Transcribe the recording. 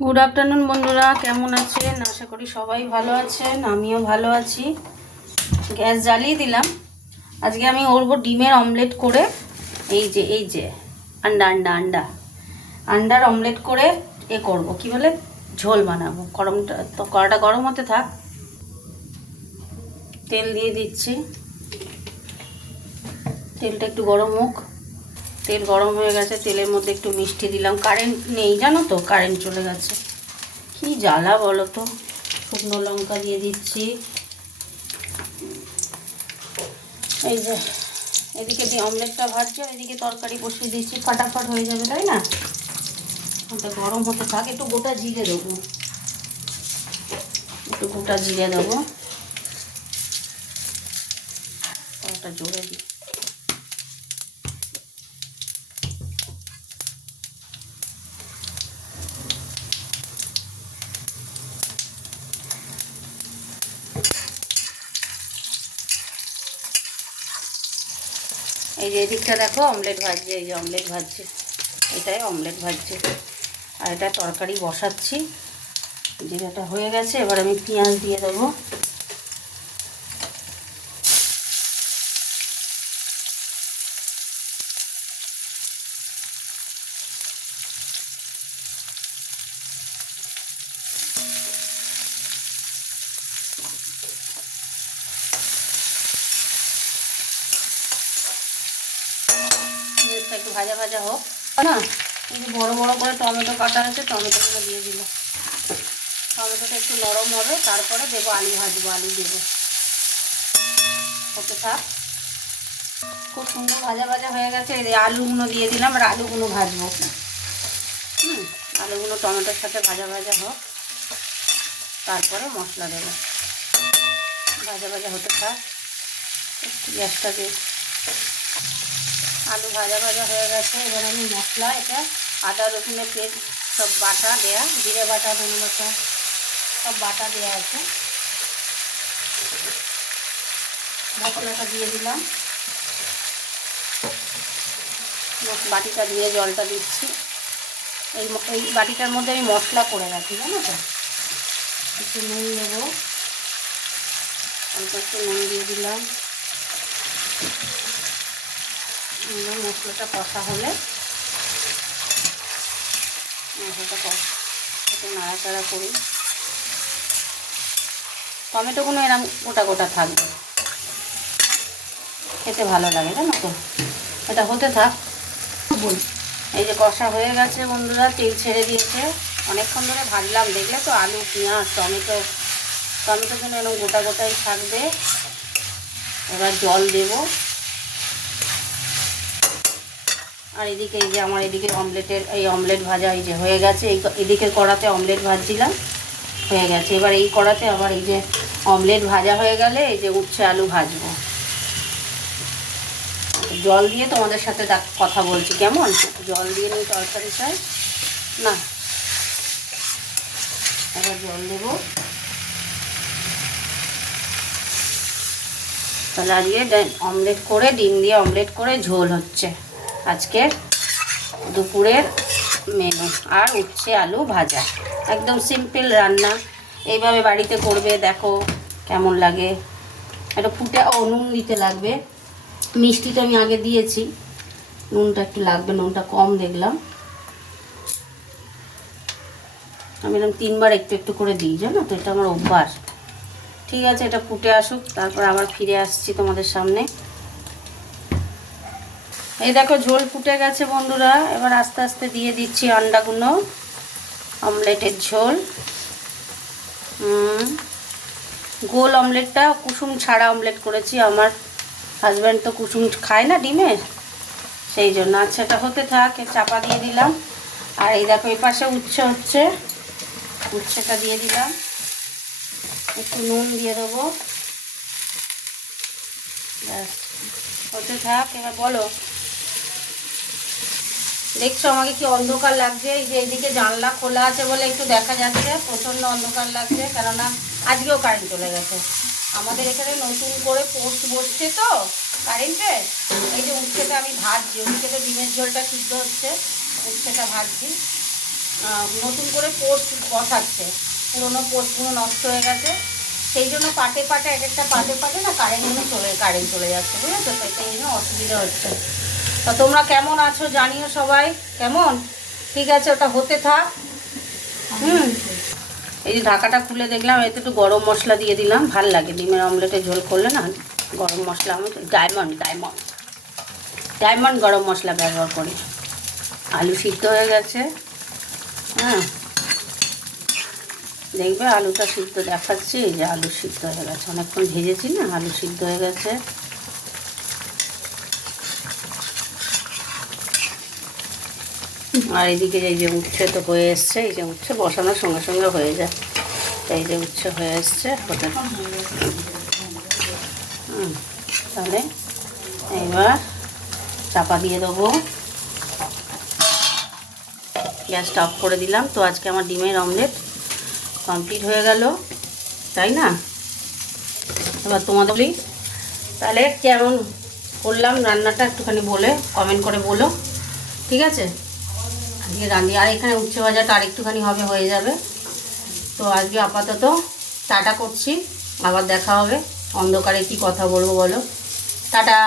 Good afternoon বন্ধুরা, কেমন আছেন? আশা করি সবাই ভালো আছেন, আমিও ভালো আছি। গ্যাস জ্বালিয়ে দিলাম। আজকে আমি করবো ডিমের অমলেট করে। এই যে আন্ডা আন্ডা আন্ডা আন্ডার অমলেট করে করব, কি বলে, ঝোল বানাবো। গরমটা তো, কড়াটা গরম হতে থাক। তেল দিয়ে দিচ্ছি, তেলটা একটু গরম হোক। তেল গরম হয়ে গেছে, তেলের মধ্যে একটু মিষ্টি দিলাম। কারেন্ট নেই জানো তো, কারেন্ট চলে গেছে, কি জ্বালা বলো তো। শুকনো লঙ্কা দিয়ে দিচ্ছি। এই যে এদিকে দিয়ে অমলেটটা ভাজছে, এদিকে তরকারি বসিয়ে দিচ্ছি, ফাটাফাট হয়ে যাবে, তাই না? ওটা গরম হতে থাক। একটু গোটা জিরে দেবো, ওটা জোরে দিই। এই যে এদিকটা দেখো অমলেট ভাজছে, এই যে অমলেট ভাজছে, এটাই অমলেট ভাজছে। আর এটা তরকারি বসাচ্ছি। জিরাটা হয়ে গেছে, এবার আমি পেঁয়াজ দিয়ে দেবো। পেঁয়াজটা একটু ভাজা ভাজা হোক না। এই যে বড়ো বড়ো করে টমেটো কাটা আছে, টমেটোগুলো দিয়ে দিল। টমেটোটা একটু নরম হবে, তারপরে দেবো আলু, ভাজবো, আলু দেবো। হতে থাক। খুব সুন্দর ভাজা ভাজা হয়ে গেছে। এই আলুগুলো দিয়ে দিলাম, আর আলুগুলো ভাজবো। আলুগুলো টমেটোর সাথে ভাজা ভাজা হোক, তারপরে মশলা দেবো। ভাজা ভাজা হতে থাক, একটু গ্যাসটা দিয়ে। আলু ভাজা ভাজা হয়ে গেছে, এবার আমি মশলা, এটা আদা রসুনের পেস্ট সব বাটা দেয়া, জিরে বাটা, ধনে বাটা সব বাটা দেওয়া আছে। মশলাটা দিয়ে দিলাম, বাটিটা দিয়ে জলটা দিচ্ছি। এই বাটিটার মধ্যে আমি মশলা করে রাখি, জানো তো। একটু নুন দেবো, অল্প একটু নুন দিয়ে দিলাম। মশলাটা কষা হলে মশলাটা একটু নাড়াচাড়া করি। টমেটোগুলো এরকম গোটা গোটা থাকবে, খেতে ভালো লাগে, জানো তো। এটা হতে থাক। এই যে কষা হয়ে গেছে বন্ধুরা, তেল ছেড়ে দিয়েছে। অনেকক্ষণ ধরে ভাজলাম, দেখলে তো, আলু, পেঁয়াজ, টমেটোগুলো এরকম গোটা গোটাই থাকবে। এবার জল দেব। আর এদিকে এই যে আমার এদিকে অমলেট ভাজা এই যে হয়ে গেছে। এদিকে কড়াতে অমলেট ভাজছিলাম, হয়ে গেছে। এবার এই কড়াতে আবার এই যে অমলেট ভাজা হয়ে গেলে এই যে উচ্ছে আলু ভাজবো। জল দিয়ে তোমাদের সাথে কথা বলছি, কেমন? জল দিয়ে নিই তরকারিটায় না। এবার জল দেবো। তাহলে আজকে অমলেট করে, ডিম দিয়ে অমলেট করে ঝোল হচ্ছে আজকের দুপুরের মেনু। আর উচ্ছে আলু ভাজা, একদম সিম্পল রান্না। এইভাবে বাড়িতে করবে, দেখো কেমন লাগে। একটা ফুটে নুন দিতে লাগবে। মিষ্টিটা আমি আগে দিয়েছি, নুনটা একটু লাগবে, নুনটা কম দেখলাম। আমি এরকম 3বার একটু একটু করে দিই, জানো তো, এটা আমার অভ্যাস। ঠিক আছে, এটা ফুটে আসুক, তারপর আবার ফিরে আসছি তোমাদের সামনে। এই দেখো ঝোল ফুটে গেছে বন্ধুরা। এবার আস্তে আস্তে দিয়ে দিচ্ছি আন্ডাগুলো, অমলেটের ঝোল। গোল অমলেটটা কুসুম ছাড়া অমলেট করেছি। আমার হাজব্যান্ড তো কুসুম খায় না ডিমের, সেই জন্য। আচ্ছা, এটা হতে থাক, চাপা দিয়ে দিলাম। আর এই দেখো এই পাশে উচ্ছে হচ্ছে, উচ্ছেটা দিয়ে দিলাম। একটু নুন দিয়ে দেবো, ব্যাস হতে থাক। এবার বলো, দেখছো আমাকে কি অন্ধকার লাগছে? এই যে এইদিকে জানলা খোলা আছে বলে একটু দেখা যাচ্ছে, প্রচণ্ড অন্ধকার লাগছে, কেননা আজকেও কারেন্ট চলে গেছে। আমাদের এখানে নতুন করে পোস্ট বসছে তো কারেন্টে। এই যে উচ্ছেটা আমি ভাজছি, ওদিকে তো ডিমের ঝোলটা সিদ্ধ হচ্ছে, উচ্ছেটা ভাজছি। নতুন করে পোস্ট বসাচ্ছে, পুরোনো পোস্টগুলো নষ্ট হয়ে গেছে, সেই জন্য পাটে পাটে এক একটা পাটে পাটে না কারেন্ট চলে যাচ্ছে, বুঝেছো তো, সেই জন্য অসুবিধা হচ্ছে। তা তোমরা কেমন আছো জানিও সবাই, কেমন? ঠিক আছে, ওটা হতে থাক। এই যে ঢাকাটা খুলে দেখলাম, এতে একটু গরম মশলা দিয়ে দিলাম, ভাল লাগে ডিমের অমলেটে ঝোল করলে না, গরম মশলা আমি ডায়মন্ড গরম মশলা ব্যবহার করি। আলু সিদ্ধ হয়ে গেছে, হ্যাঁ দেখবে আলুটা সিদ্ধ দেখাচ্ছি, যে আলু সিদ্ধ হয়ে গেছে, অনেকক্ষণ ভেজেছি না, আলু সিদ্ধ হয়ে গেছে। আর এদিকে এই যে উচ্ছে তো হয়ে এসছে, এই যে উচ্ছে বসানোর সঙ্গে সঙ্গে হয়ে যায়, এই যে উচ্ছে হয়ে এসছে ওটা। তাহলে এবার চাপা দিয়ে দেবো, গ্যাসটা অফ করে দিলাম। তো আজকে আমার ডিমের অমলেট কমপ্লিট হয়ে গেল, তাই না? এবার তোমাদের বলি তাহলে কেমন করলাম রান্নাটা, একটুখানি বলে কমেন্ট করে বলো, ঠিক আছে? আজকে রাঁধি, আর এখানে উচ্ছে ভাজাটা আর একটুখানি হবে, হয়ে যাবে। তো আজকে আপাতত টাটা করছি, আবার দেখা হবে। অন্ধকারে কি কথা বলবো বলো, টাটা।